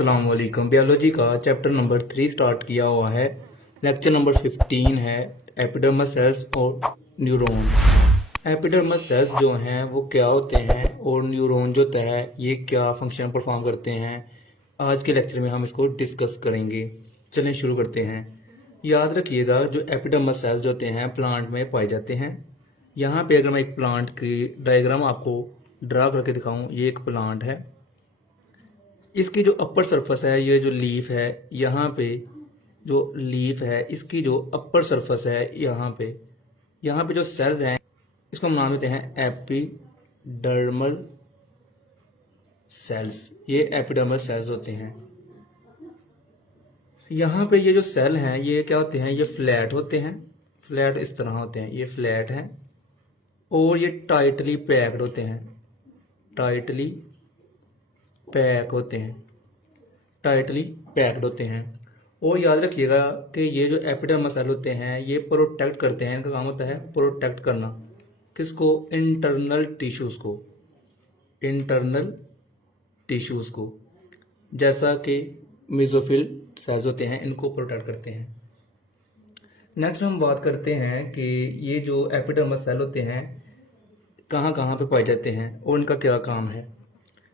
अस्सलाम वालेकुम। बायोलॉजी का चैप्टर नंबर 3 स्टार्ट किया हुआ है। लेक्चर नंबर 15 है एपिडर्मस सेल्स और न्यूरॉन। एपिडर्मस सेल्स जो हैं वो क्या होते हैं और न्यूरॉन जो होता है ये क्या फंक्शन परफॉर्म करते हैं, आज के लेक्चर में हम इसको डिस्कस करेंगे। चलें शुरू करते हैं। याद रखिएगा जो एपिडर्मस सेल्स जो होते हैं प्लांट में पाए जाते हैं। यहाँ पे अगर मैं एक प्लांट की डायग्राम आपको ड्रा करके दिखाऊं, ये एक प्लांट है। इसकी जो अपर सरफेस है, ये जो लीफ है, यहाँ पे जो लीफ है इसकी जो अपर सरफेस है, यहाँ पे जो सेल्स हैं इसको हम नाम देते हैं एपिडर्मल सेल्स। ये एपिडर्मल सेल्स होते हैं। यहाँ पे ये जो सेल हैं ये क्या होते हैं, ये फ्लैट होते हैं। फ्लैट इस तरह होते हैं, ये फ्लैट हैं और ये टाइटली पैक्ड होते हैं। टाइटली पैक्ड होते हैं। और याद रखिएगा कि ये जो एपिडर्मल सेल होते हैं ये प्रोटेक्ट करते हैं। इनका काम होता है प्रोटेक्ट करना। किसको? इंटरनल टिश्यूज़ को। जैसा कि मेसोफिल सेल्स होते हैं इनको प्रोटेक्ट करते हैं। नेक्स्ट हम बात करते हैं कि ये जो एपिडर्मल सेल होते हैं कहाँ कहाँ पे पाए जाते हैं और इनका क्या काम है।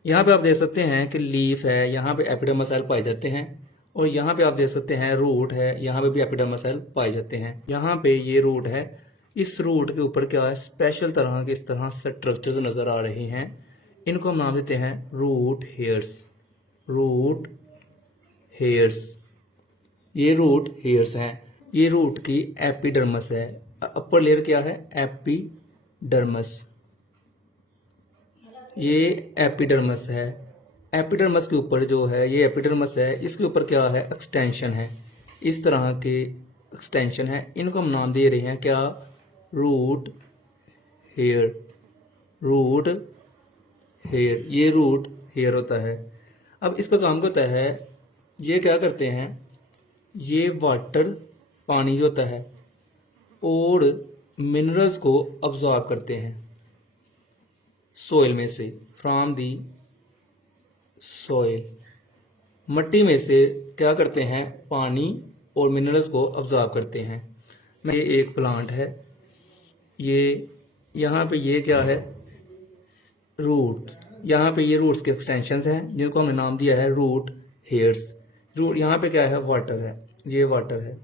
यहाँ पे आप देख सकते हैं कि लीफ है, यहाँ पे एपिडर्मल सेल पाए जाते हैं। और यहाँ पे आप देख सकते हैं रूट है, यहाँ पे भी एपिडर्मल सेल पाए जाते हैं। यहाँ पे ये रूट है, इस रूट के ऊपर क्या है, स्पेशल तरह के इस तरह स्ट्रक्चर्स नज़र आ रहे हैं। इनको हम नाम देते हैं रूट हेयर्स। ये रूट हेयर्स हैं। ये रूट की एपिडर्मस है। अपर लेयर क्या है? एपिडर्मस। ये एपिडर्मस है। एपिडर्मस के ऊपर जो है ये एपिडर्मस है, इसके ऊपर क्या है? एक्सटेंशन है। इस तरह के एक्सटेंशन है। इनको हम नाम दे रहे हैं क्या? Root hair. ये रूट हेयर होता है। अब इसका काम क्या होता है? ये क्या करते हैं, ये वाटर पानी जो होता है और मिनरल्स को अब्जॉर्ब करते हैं सोइल में से, फ्रॉम दी सॉइल। मट्टी में से क्या करते हैं? पानी और मिनरल्स को अब्जॉर्ब करते हैं। ये एक प्लांट है। ये यहाँ पे ये क्या है? रूट। यहाँ पे ये रूट्स के एक्सटेंशंस हैं जिनको हमने नाम दिया है रूट हेयर्स। रूट यहाँ पे क्या है? वाटर है। ये वाटर है,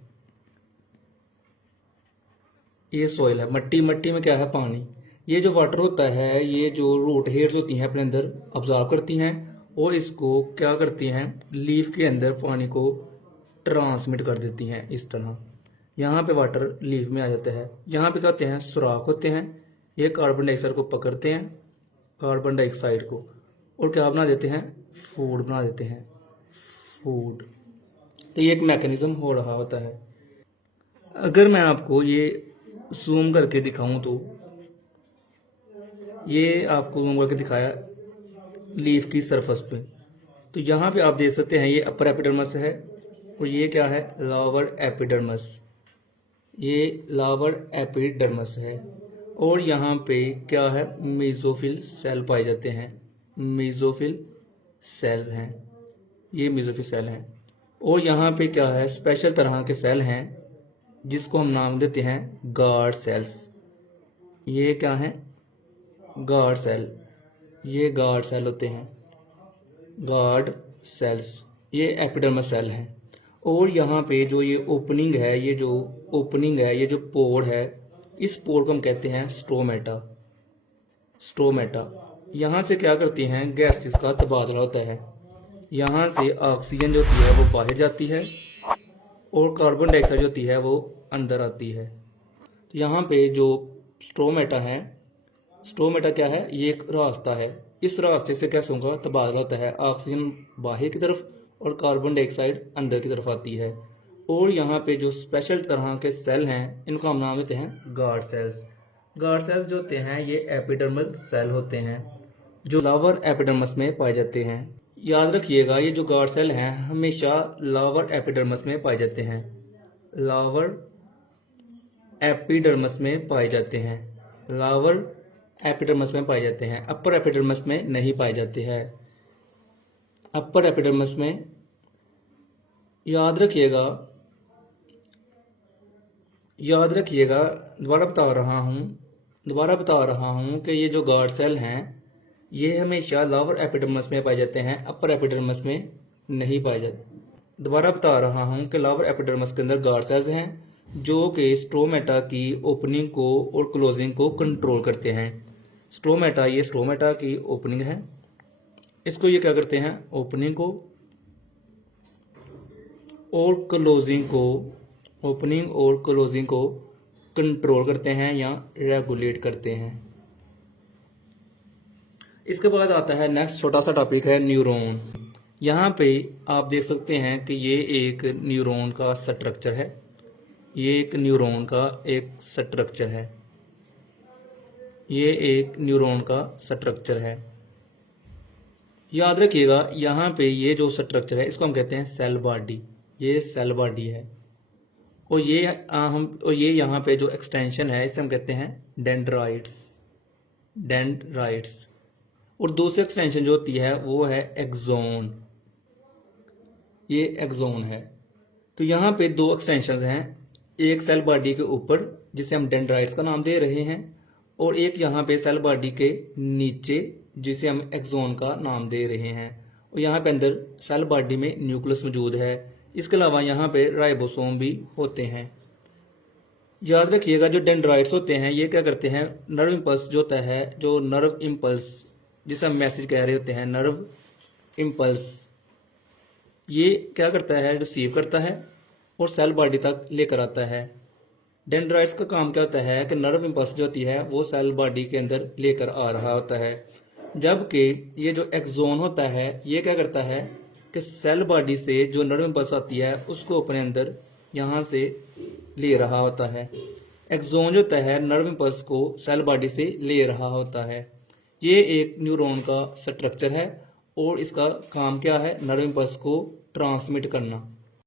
ये सॉइल है। मट्टी में क्या है? पानी। ये जो वाटर होता है ये जो रूट हेयर्स होती हैं अपने अंदर अब्जॉर्ब करती हैं और इसको क्या करती हैं? लीफ के अंदर पानी को ट्रांसमिट कर देती हैं इस तरह। यहाँ पे वाटर लीफ में आ जाता है। यहाँ पे क्या होते हैं? सुराख होते हैं। ये कार्बन डाइऑक्साइड को पकड़ते हैं, कार्बन डाइऑक्साइड को, और क्या बना देते हैं? फूड बना देते हैं। तो ये एक मैकेनिज्म हो रहा होता है। अगर मैं आपको ये जूम करके दिखाऊं तो ये आपको जूम करके दिखाया लीफ की सरफेस पे, तो यहाँ पे आप देख सकते हैं ये अपर एपिडर्मस है और ये क्या है? Lower epidermis. ये लोअर एपिडर्मस है। और यहाँ पे क्या है? मेसोफिल सेल पाए जाते हैं। मेसोफिल सेल्स हैं, ये मेसोफिल सेल हैं। और यहाँ पे क्या है? स्पेशल तरह के सेल हैं जिसको हम नाम देते हैं गार्ड सेल्स। ये क्या है? Guard cell. ये गार्ड सेल होते हैं, गार्ड सेल्स। ये एपिडर्मस सेल हैं। और यहाँ पे जो ये ओपनिंग है, ये जो पोर है, इस पोर को हम कहते हैं स्ट्रोमेटा। यहाँ से क्या करती हैं? गैसेस का तबादला होता है। यहाँ से ऑक्सीजन जो होती है वो बाहर जाती है और कार्बन डाइऑक्साइड जो होती है वो अंदर आती है। तो यहाँ पे जो स्ट्रोमेटा है, स्ट्रोमेटा क्या है? ये एक रास्ता है। इस रास्ते से गैसों का तबादला होता है। ऑक्सीजन बाहर की तरफ और कार्बन डाइऑक्साइड अंदर की तरफ आती है। और यहाँ पे जो स्पेशल तरह के सेल हैं इनको हम नाम देते हैं गार्ड सेल्स। गार्ड सेल्स जो होते हैं ये एपिडर्मल सेल होते हैं जो लोअर एपिडर्मस में पाए जाते हैं। याद रखिएगा ये जो गार्ड सेल हैं हमेशा लोअर एपिडर्मस में पाए जाते हैं। लोअर एपिडर्मस में पाए जाते हैं। अपर एपिडर्मस में नहीं पाए जाते हैं। अपर एपिडर्मिस में याद रखिएगा, दोबारा बता रहा हूँ कि ये जो गार्ड सेल हैं ये हमेशा लोअर एपिडर्मिस में पाए जाते हैं, अपर एपिडर्मिस में नहीं पाए जाते। दोबारा बता रहा हूँ कि लोअर एपिडर्मिस के अंदर गार्ड सेल्स हैं जो कि स्ट्रोमेटा की ओपनिंग को और क्लोजिंग को कंट्रोल करते हैं। ये स्ट्रोमेटा की ओपनिंग है, इसको ये क्या करते हैं, ओपनिंग को और क्लोजिंग को कंट्रोल करते हैं या रेगुलेट करते हैं। इसके बाद आता है नेक्स्ट छोटा सा टॉपिक है न्यूरॉन। यहाँ पे आप देख सकते हैं कि ये एक न्यूरॉन का स्ट्रक्चर है। याद रखिएगा यहाँ पे ये जो स्ट्रक्चर है इसको हम कहते हैं सेल बॉडी। ये सेल बॉडी है और ये यहाँ पे जो एक्सटेंशन है इसे हम कहते हैं डेंड्राइट्स। और दूसरी एक्सटेंशन जो होती है वो है एक्सोन। ये एक्सोन है। तो यहाँ पे दो एक्सटेंशन हैं, एक सेल बॉडी के ऊपर जिसे हम डेंड्राइट्स का नाम दे रहे हैं और एक यहाँ पे सेल बॉडी के नीचे जिसे हम एक्सोन का नाम दे रहे हैं। और यहाँ पे अंदर सेल बॉडी में न्यूक्लियस मौजूद है। इसके अलावा यहाँ पे राइबोसोम भी होते हैं। याद रखिएगा जो डेंड्राइट्स होते हैं ये क्या करते हैं, नर्व इम्पल्स जो होता है, जो नर्व इम्पल्स जिसे हम मैसेज कह रहे होते हैं, नर्व इम्पल्स, ये क्या करता है, रिसीव करता है और सेल बॉडी तक लेकर आता है। डेंड्राइट्स का काम क्या होता है कि नर्व इम्पल्स जो होती है वो सेल बॉडी के अंदर लेकर आ रहा होता है, जबकि ये जो एक्सोन होता है ये क्या करता है कि सेल बॉडी से जो नर्व इम्पल्स आती है उसको अपने अंदर यहाँ से ले रहा होता है। एक्सोन जो होता है नर्व इम्पल्स को सेल बॉडी से ले रहा होता है। ये एक न्यूरॉन का स्ट्रक्चर है और इसका काम क्या है, नर्व इम्पल्स को ट्रांसमिट करना।